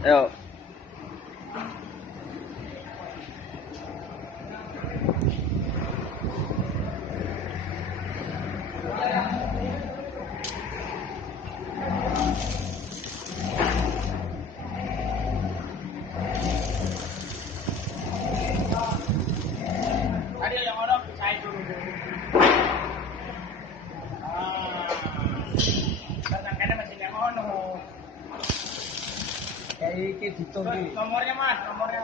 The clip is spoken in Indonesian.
Ayo. Ada yang orang saya dulu. Karena masih yang ono. Kayak iki ditung iki. Nomornya Mas, nomornya.